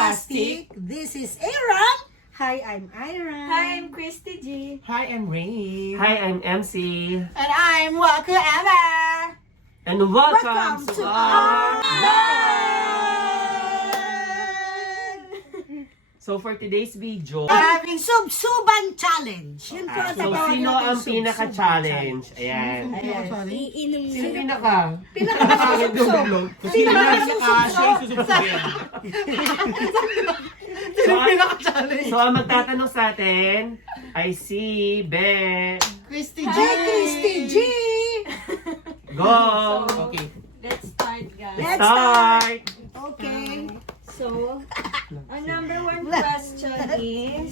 Plastic. This is Aaron. Hi, I'm Ira. Hi, I'm Christy G. Hi, I'm Ray. Hi, I'm MC. And I'm Waku Emma. And welcome to our... So for today's video, Having Subsuban Challenge. Yun po ang so tawag sino natin, ang Subsuban pinaka-challenge? Ayan. Iinom Sino pinaka? Sino Pinaka-challenge. So ang magtatanong sa atin ay si Be. Christy G. Hi, Christy G. Go! Okay. Let's start, guys. Let's Start! Okay. So, ang number one question is...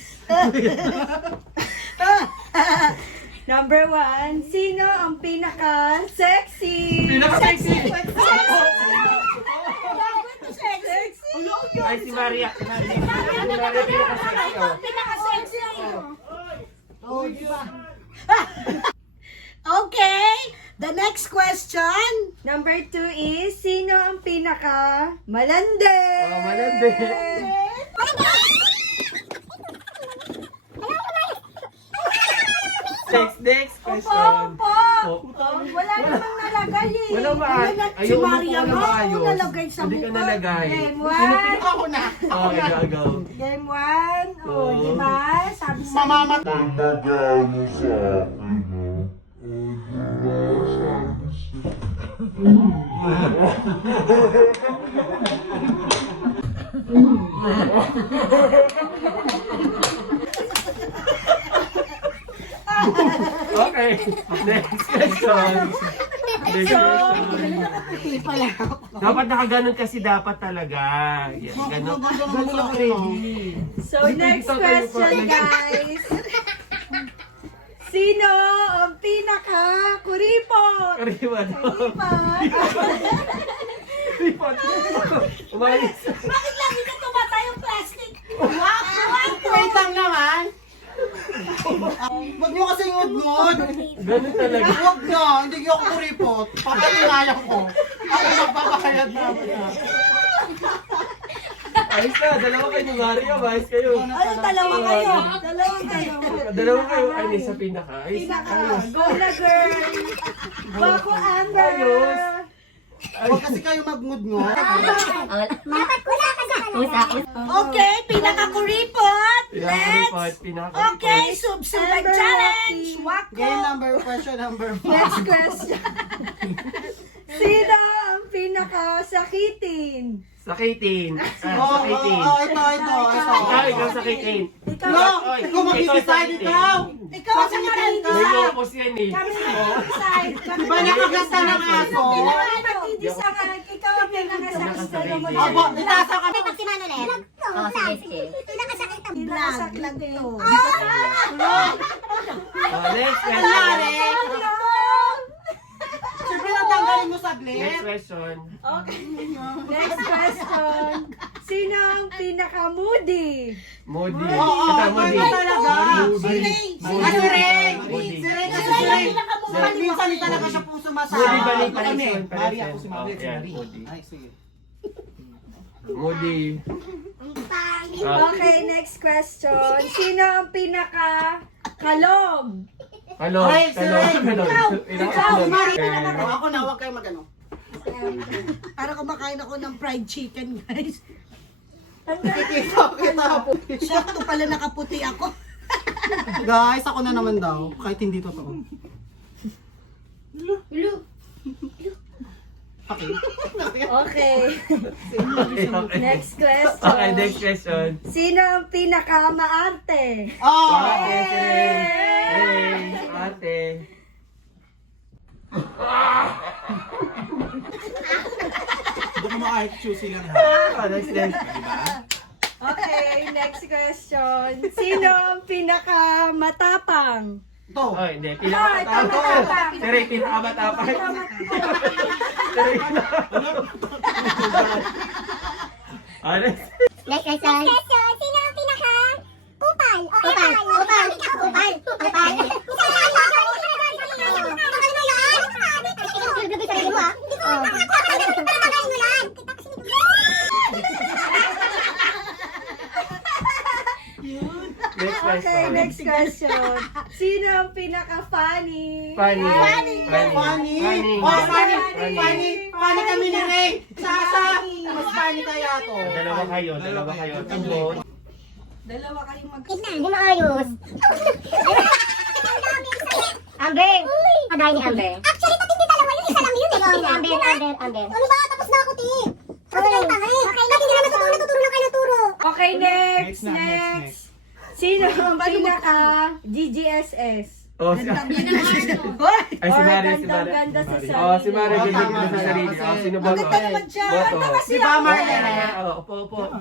Number one, sino ang pinaka-sexy? Pinaka-sexy. Sexy? Ay, si Maria. Si Maria pinaka-sexy. Oh. Pinaka-sexy ako. Oh, di ba? Okay. The next question. Number two is, sino ang pinaka-malandi? Oh, malandi. Next question. Wala namang nalagay eh. Wala ba? Si Maria mo nga, ako nalagay sa Hindi ka mukha. nalagay. Game one. Ako na. Okay, go. Game one. Oh, Oh. di ba? Sabi sa Mamamatay. Okay. Next question. Next question. Dapat nakaganon kasi dapat talaga. Yan, ganon. Ganon ako ready. So, next question, guys. Sino ang pinaka-kuripot? Kariwa daw. Kuripot? Umalis. Bakit lagi ka tumatay yung plastic? Wait lang naman. Huwag niyo kasi ngud-ngud. Ganon talaga. Huwag na. Hindi niyo ako kuripot. Papatinayan ko. Ako magpapakayad na. Ayos na. Dalawa kayo ni Mario. Ayos kayo. Ay, dalawa kayo. Dalawa kayo. Ay, may sa pinaka. Ayos. Pinaka. Go na, girl. Bako Amber. Ayos. Huwag kasi kayo mag-ngud-ngud. Okay, pinaka-kuripot. Pinaka-report. Let's. Pinaka-report. Okay, Subsuban Amber Challenge. Rocky. Wako. Question number 1. Next question. Sino ang pinaka-sakitin? Sakitin. Oh, Sakitin. ito. Ikaw sakitin. No, ikaw mag-decide ikaw. Ikaw sa kanina. May lopos yan eh. Kami mag-decide. Di ba nakagasta ng aso? Mag-decide. Ikaw ang pinaka-sakitin. Aba, itasa ka. Oh, sige. Vlog lang to. Oh, next question. Nangyari. Siyempre natanggalin mo saglit. Next question. Next question. Sino ang pinaka-moody? Moody. Oo, Ito, ito Moody. na talaga. Moody. Ah, si Ray. Moody. Si Ray kasi si Ray. Minsan hindi talaga siya puso masabi. Moody ba ni Kami. Paris? Mari ako si Mari. Oh, yan, Moody. Ay, sige. Moody. Okay, next question. Sino ang pinaka-kalog? Hello. Ay, si Hello. Ray. Hello. Ikaw, Mari. Ako na, huwag kayo mag-ano. Para kumakain ako ng fried chicken, guys. Kita. Sakto pala nakaputi ako. Guys, ako na naman daw. Kahit hindi totoo. Okay. Okay. Okay. Next question. Okay, next question. Sino ang pinaka-maarte? Oh! Okay, si Ray. Ray, ate. Hindi ko maka-choose lang. Oh, next. Okay, next question. Sino ang pinaka-matapang? Ito. Oh, hindi. Pinakamatapang. Si Ray, pinakamatapang. Si Ray, Oh, next. Next question. Sino ang pinaka kupal? Okay, question. next question. Sino ang pinaka-funny? Funny. Funny. Funny. Funny kami ni Ray. Sasa. Mas funny kaya to. Dalawa kayo. Tumbon. Dalawa kayong mag- Hindi maayos. Amber! Aday ni Amber. Actually, pati hindi dalawa yun. Isa lang yun eh. Amber. Ano ba? Tapos na ako, ti. Ako lang tanga eh. Pati hindi naman natuturo lang kayo naturo. Okay, next. Sino ang pinaka-GGSS? Oh, si Ay, si Mari. Ganda sa sarili. Oh, si Mari. Bigyan sa sarili. Oh, sino ba? Maganda naman siya. Boto. Si ba Marlene? Opo.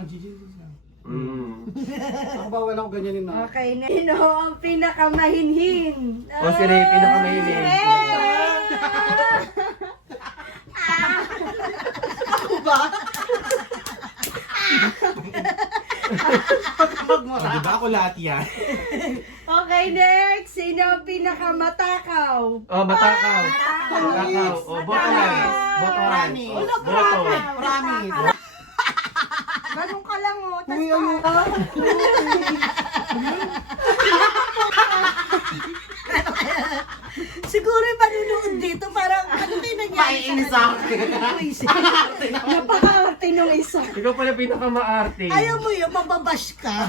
Ako ba wala ko ganyanin na? Okay, sino ang pinaka-mahinhin? Oh, si Ray. Pinakamahilig. Ako ba? Magmura. Diba ako lahat yan? Okay, next. Sino ang pinaka-matakaw? Oh, matakaw. Oh, botohan. Boto. Promise. Ganun ka lang, oh. Tas Uy, ayoko. Siguro yung panunood dito, parang ano din nangyari Paiinis ako. napaka-arte nung isa. Ikaw pala pinakamaarte. Ayaw mo yun, mababash ka.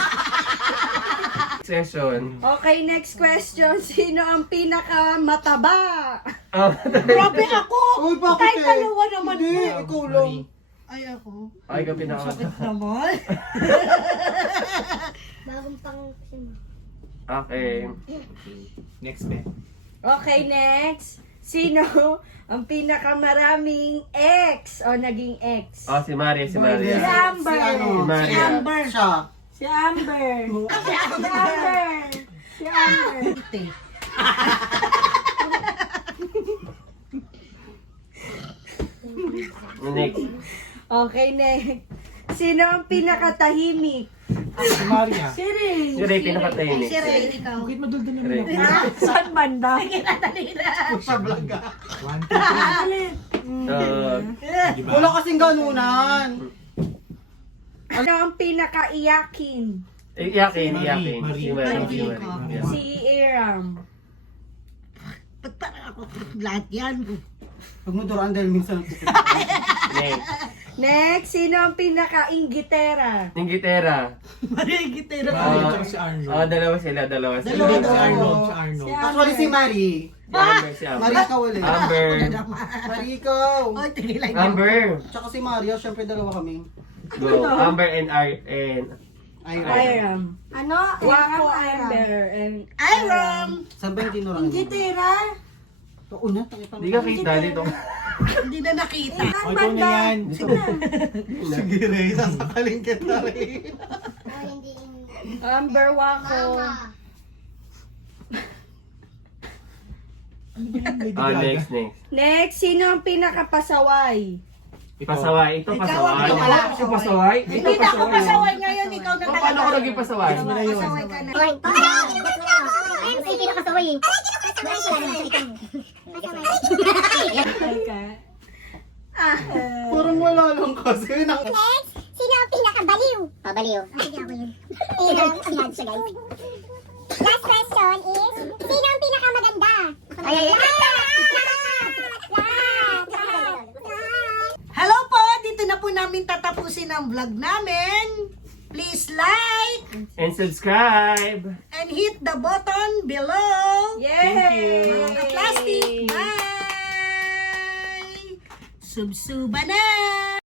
Session. Okay, next question. Sino ang pinaka-mataba? Oh, Grabe ako! Uy, bakit Kahit eh? dalawa naman Hindi, mo. ikaw lang. Ay, ako. ay, ikaw pinaka. Naman. Bagong pang... Okay. Next bet. Okay, next. Sino ang pinakamaraming ex o naging ex? Oh, si Mari. Si Amber. Si ano? Si Maria. Si Amber. Siya. Si Amber. Si Amber. Next. Okay, next. Sino ang pinakatahimik? Si Maria. Si Ray. Si Ray pinakatahimik. Si Ray, ikaw. Bakit maduldan yung Ray. Saan banda? Sa vlog ka. 1, 2, 3. Diba? Wala kasing ganunan. Ano ang pinakaiyakin? Iyakin. Marie. Si Mari. Yeah. Si Aram. Ba't parang ako lahat yan? Huwag mo duraan dahil minsan. Next. Next, sino ang pinaka-inggitera? Yung gitera. Marigitera Si ka. Maria tsaka si Arnold. Oh, dalawa sila. Si Arnold. Si Arnold. Actually si Marie. Si Amber, si Amber. Marie ikaw ulit. Amber. Marie ikaw. Oy, tigilan niyo. Amber. Tsaka si Maria, syempre dalawa kami. Go. Amber and Ay, Aram. Ano? Wako, Amber, and Iram! saan ba yung tinurang? Gitira? Ito, una, takita mo. Hindi ka kita dito. Hindi na nakita. O, ikaw na yan. Sige, Ray, sasakalin kita, Ray. Amber, Wako. Oh, next. Next, sino ang pinakapasaway? Pasaway. Ito pasaway. Ikaw wala. Ito pasaway. Hindi na ako pasaway ngayon, ikaw na talaga. Paano ako naging pasaway? Pasaway ka na. Hoy, ayun si pinakasaway eh. Parang wala lang kasi. Next, sino ang pinakabaliw? Pabaliw. Hindi ako yun. Yan siya guys. Last question is, sino ang pinakamaganda? Ay. Hello po! Dito na po namin tatapusin ang vlog namin. Please like And subscribe. and hit the button below. Yay! Mga ka-plastic, bye! Subsuba na!